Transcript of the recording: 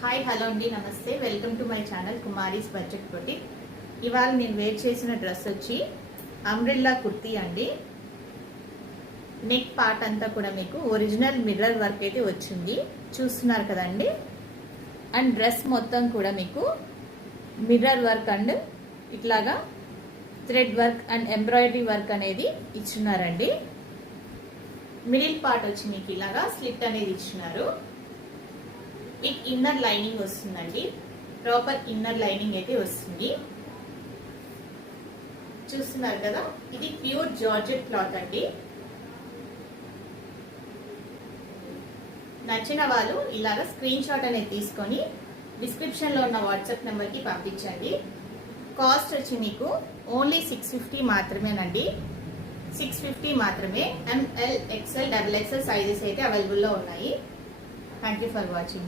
Hi hello అండి, నమస్తే. Welcome to my channel Kumari's budget boutique. ఇవాళ నేను వేర్ చేసిన డ్రెస్ వచ్చి అంబ్రెల్లా కుర్తీ అండి. నెక్ పార్ట్ అంతా కూడా మీకు ఒరిజినల్ మిర్రర్ వర్క్ అయితే వచ్చింది, చూస్తున్నారు కదండి. అండ్ డ్రెస్ మొత్తం కూడా మీకు మిర్రర్ వర్క్ అండ్ ఇట్లాగా thread work and embroidery work అనేది ఇచ్చున్నారండి. మిడిల్ పార్ట్ వచ్చి మీకు ఇలాగా స్లిట్ అనేది ఇచ్చినారు. ఇన్నర్ లైనింగ్ వస్తుందండి, ప్రాపర్ ఇన్నర్ లైనింగ్ అయితే వస్తుంది, చూస్తున్నారు కదా. ఇది ప్యూర్ జార్జెట్ క్లాత్ అండి. నచ్చిన వాళ్ళు ఇలాగా స్క్రీన్ షాట్ అనేది తీసుకొని డిస్క్రిప్షన్ లో ఉన్న వాట్సాప్ నెంబర్ కి పంపించండి. కాస్ట్ వచ్చి మీకు ఓన్లీ 650 మాత్రమేనండి. 650 మాత్రమే. ML, XL, XXL సైజెస్ అయితే అవైలబుల్ లో ఉన్నాయి. Thank you for watching.